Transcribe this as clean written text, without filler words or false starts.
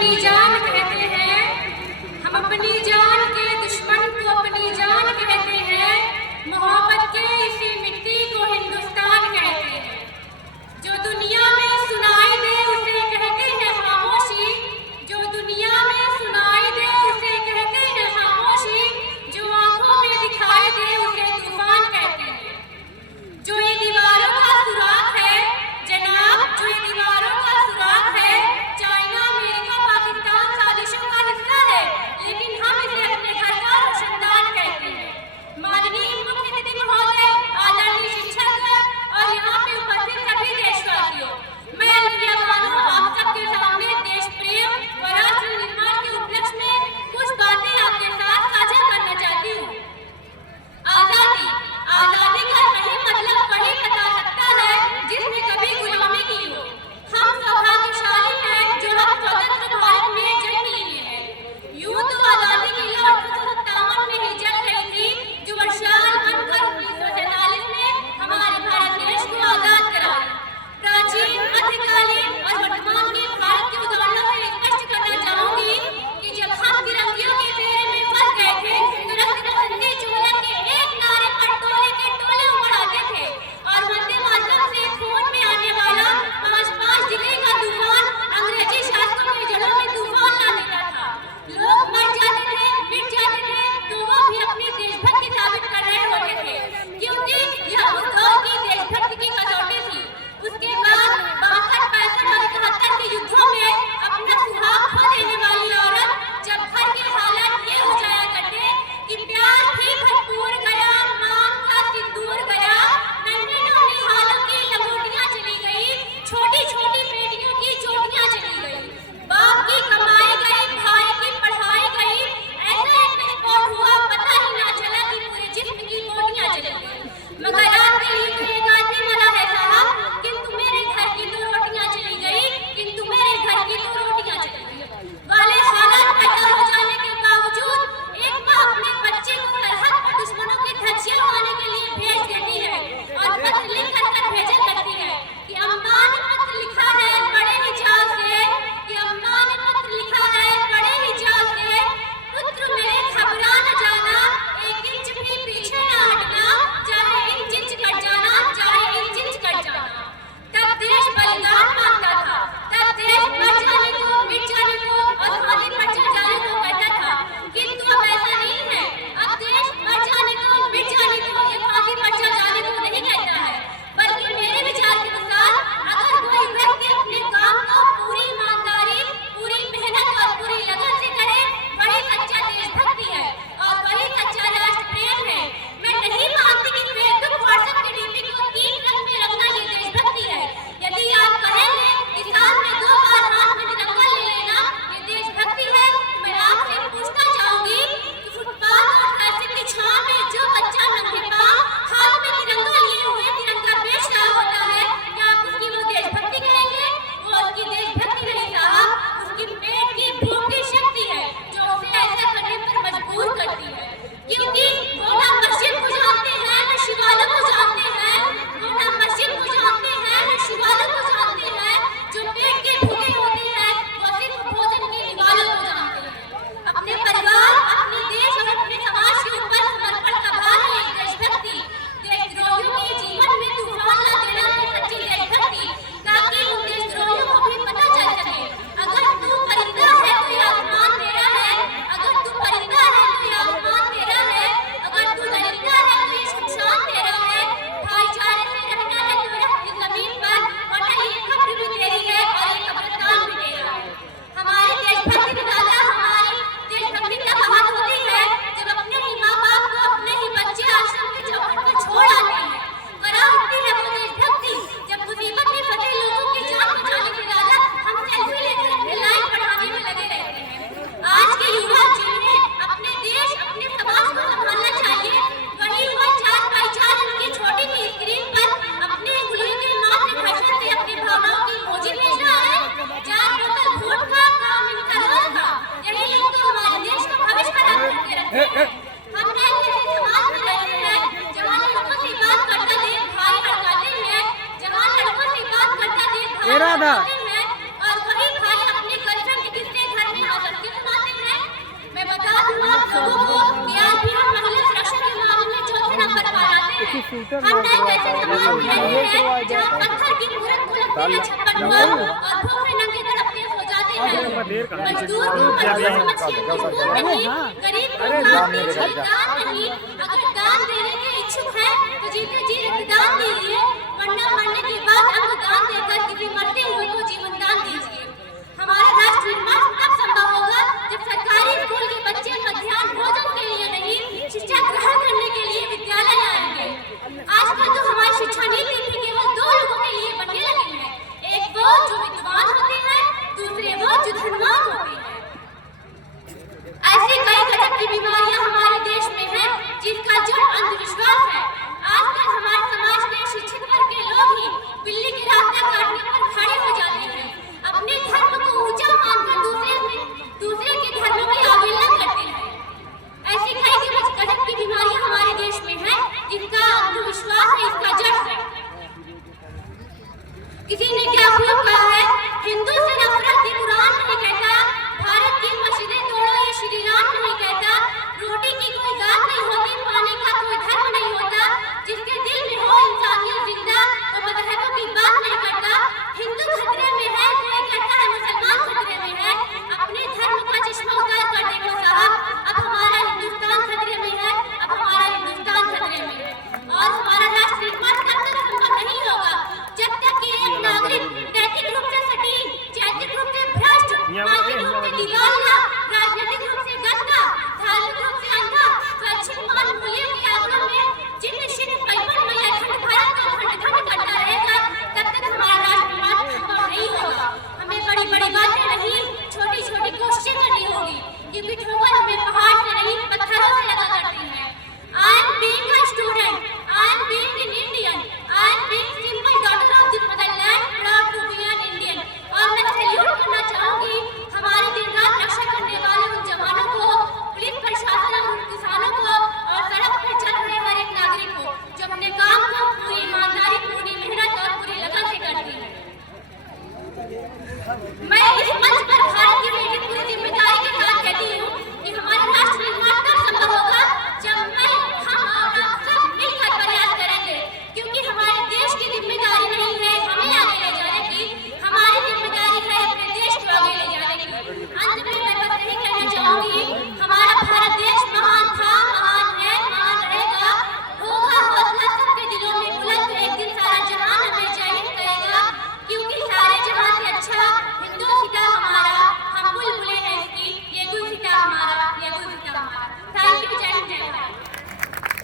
अपनी जान कहते हैं, हम अपनी जान के दुश्मन को अपनी जान कहते हैं। मोहब्बत के इसी मिट्टी को हिंदुस्तान कहते हैं। जो दुनिया में सुनाई दे उसे कहते हैं खामोशी, जो दुनिया में सुनाई दे उसे कहते हैं खामोशी, जो आंखों में दिखाई दे उसे तूफान कहते हैं। जो ये दीवारों का सुराख है जनाब, जो ये दीवारों का सुराख है, चाइना अमेरिका पाकिस्तान साजिशों का हिस्सा है, लेकिन हम इसे अपने घर का रोशनदान कहते हैं। माननीय मुख्य अतिथि महोदय, आदरणीय शिक्षक और यहाँ पे उपस्थित सभी देशवासियों, मैं अलफिया बानो आप सबके सामने देश प्रेम और राष्ट्र निर्माण के उपलक्ष्य में कुछ बातें आपके साथ साझा करना चाहती हूँ। आजादी, आजादी का सही मतलब वही बता सकता है जिसने कभी गुलामी की हो। हम सौभाग्यशाली हैं जो हम स्वतंत्र भारत में जन्म लिए हैं। यूं तो आजादी की लहर 1857 में ही जल रही थी, जो वर्षाल बनकर 1947 में हमारे भारत देश को आजाद कराया। प्राचीन, मध्यकालीन और वर्तमान के भारत के उदाहरणों से स्पष्ट करना चाहूंगी कि जब हम तिरंगियों के फेरे में फंस गए थे तो रक्त बसंती चोला के एक नारे पर टोले के टोले उमड़ आते थे और वंदे मातरम से खून में आने वाला 5-5 जिले का तूफान अंग्रेजी शासकों की जड़ों में तूफान ला देता था। लोग मर जाते थे, मिट जाते थे, तो वो भी अपनी देशभक्ति साबित कर रहे होते थे, क्योंकि यह उस दौर की देशभक्ति की कसौटी थी। उसके बाद 62, 65 और 71 के युद्धों में अपना सुहाग खो देने वाली औरत जब घर के हालात ये हो जाया करते कि प्यार भी भरपूर गया, मांग का सिंदूर गया, नन्हे नन्हे हालों की लंगोटियां चली गई, छोटी छोटी बेटियों की चोटियां चली गई, बाप की कमाई गई, भाई की पढ़ाई गई, ऐसा एक विस्फोट हुआ पता ही ना चला कि पूरे जिस्म की बोटियां चली गई। मगर आपके लिए तो एक आदमी मरा है साहब, किंतु मेरे घर की तो रोटियां चली गई, किंतु मेरे घर की तो रोटियां चली गई वाले हालात पैदा हो जाने के बावजूद एक माँ अपने बच्चे को सरहद पर दुश्मनों की धज्जियां उड़ाने के लिए भेज देती है और पत्र लिख कर भेजा करती है कि अम्मा ने पत्र लिखा है बड़े ही चाव से, कि अम्मा ने पत्र लिखा है बड़े ही चाव से, पुत्र मेरे घबरा न जाना, एक इंच भी पीछे न हटना, चाहे इंच इंच कट जाना, चाहे इंच इंच कट जाना। तब देश बलिदान मांगता था, तब देश मर जाने को, मिट जाने को और फांसी पर चढ़ जाने को कहता था, किंतु अब ऐसा नहीं है। अब देश मर जाने को, मिट जाने को या फांसी पर चढ़ जाने को नहीं कहता है, बल्कि मेरे विचार के अनुसार अगर कोई व्यक्ति अपने काम को पूरी ईमानदारी, पूरी मेहनत और पूरी लगन से करे, वही सच्चा देशभक्ति है और वही सच्चा राष्ट्र प्रेम है। मैं नहीं मानती कि फेसबुक, व्हाट्सएप के डीपी को 3 रंग में रखना ये देशभक्ति है। यदि आप कहेंगे कि साल में 2 बार हाथ में तिरंगा ले लेना ये देशभक्ति है, तो मैं आपसे पूछना चाहूंगी कि फुटपाथ और ट्रैफिक की छांव में जो बच्चा नंगे पांव हाथ में तिरंगा लिए हुए तिरंगा बेच रहा होता है, क्या आप उसकी वो देशभक्ति कहेंगे? वो उसकी देशभक्ति नहीं साहब, उसकी पेट की भूख की शक्ति है जो उसे ऐसा करने पर मजबूर करती है। क्योंकि वो ना मस्जिद को जानते हैं, न शिवालयों को जानते हैं, वो ना मस्जिद को जानते हैं, न शिवालयों को जानते हैं, जो पेट के भूखे होते हैं वो सिर्फ भोजन की दीवारों को जानते हैं। अपने परिवार, अपने देश और अपने समाज के ऊपर समर्पण का भार है एक देशभक्ति। देशद्रोहियों के जीवन में तूफान ला देना है सच्ची देशभक्ति, ताकि उन देशद्रोहियों को भी पता चल सके अगर तू परिंदा है तो ये आसमान तेरा है, अगर तू परिंदा है तो ये आसमान तेरा है, अगर तू दरिंदा है तो ये शमशान तेरा है, भाईचारे से रहना है तो इस जमीन पर, वरना ये कब्र भी तेरी है और ये कब्रिस्तान भी तेरा है। हमारी देशभक्ति की दादा, हमारी देशभक्ति तब बात होती है जब अपने ही माँ बाप को, अपने ही बच्चे आश्रम के चौखट पर छोड़ आते हैं। करा उठती है वो देशभक्ति जब मुसीबत में फंसे लोगों की जान बचाने के लालच हम सेल्फी लेकर अपनी लाइन बढ़ाने में लगे रहते हैं। आज के युवा जिन्हें अपने देश, अपने समाज को संभालना चाहिए, वही युवा चार बाई चार उनकी छोटी सी स्क्रीन पर अपने गुलामी के मात्र भाषण से अपनी भावनाओं की खोजी भेज रहा है। 4 बोतल वोट का काम इनका रोज था। यही लोग तो हमारे देश का भविष्य खराब करके रखते हैं। हम ऐसे समाज में रहते हैं, जवान लड़कों से बात करता देख भाई हड़काते हैं, जवान लड़कों से बात करता देख भाई हड़काते हैं, और वही भाई अपने गर्लफ्रेंड के किस्से हम एक ऐसे समाज में रहे हैं जहाँ पत्थर की मूर्त को लगते हैं 56 माह और भूखे नंगे तड़पते सो जाते हैं। मजदूर को मजदूर समझिए, मजदूर नहीं, गरीब को दान दीजिए, दान नहीं। अगर दान देने के इच्छुक हैं तो जीते जी रक्तदान दीजिए, वरना मरने के बाद अंगदान देकर किसी मरते हुए को जीवन दान दीजिए। हमारा राष्ट्र निर्माण तब संभव होगा जब सरकारी स्कूल के बच्चे मध्याह्न भोजन के लिए नहीं, शिक्षा ग्रहण करने के लिए विद्यालय आएंगे। आजकल तो हमारी शिक्षा नीति भी केवल दो लोगों के लिए बनने लगी है, एक वो जो विद्वान होते हैं, दूसरे वो जो धनवान होते हैं। ऐसी कई गजब की बीमारियां हमारे देश में हैं जिनका जड़ अंधविश्वास है। आजकल हमारे समाज में शिक्षित वर्ग के लोग ही बिल्ली की रास्ता काटने पर खड़े हो जाते हैं, अपने धर्म को ऊंचा मानकर दूसरे के धर्म की अवहेलना करते हैं। ऐसी कई गजब की बीमारियां हमारे देश में हैं जिनका अंधविश्वास है, इसका जड़ है। किसी ने क्या खूब कहा है, हिंदू से नफरत ये कुरान नहीं कहता, भारत की मस्जिदें तोड़ो ये श्री राम नहीं कहता, रोटी की कोई जात नहीं होती, पाने का कोई धर्म नहीं होता, जिसके दिल में हो इंसानियत जिंदा वो मजहबों की बात नहीं करता। हिंदू खतरे में है, कोई कहता है मुसलमान खतरे में है, अपने धर्म का चश्मा उतार कर देखो साहब, अब हमारा हिंदुस्तान खतरे में है, अब हमारा हिंदुस्तान खतरे में है। और हमारा राष्ट्र निर्माण तब तक संभव नहीं होगा जब तक कि एक नागरिक नैतिक रूप से सटीक, चैतिक रूप से भ्रष्ट, मानसिक रूप से दिवालिया, राजनीतिक रूप से गंदा, धार्मिक रूप से अंधा, स्वैच्छिक मान मूल्यों के आंकड़ों में जिन निश्चित पैपन में अखंड भारत को खंड करता रहेगा, तब तक हमारा राष्ट्र निर्माण संभव नहीं होगा। हमें बड़ी बड़ी बातें नहीं, छोटी छोटी कोशिशें करनी होगी, क्योंकि ठोकर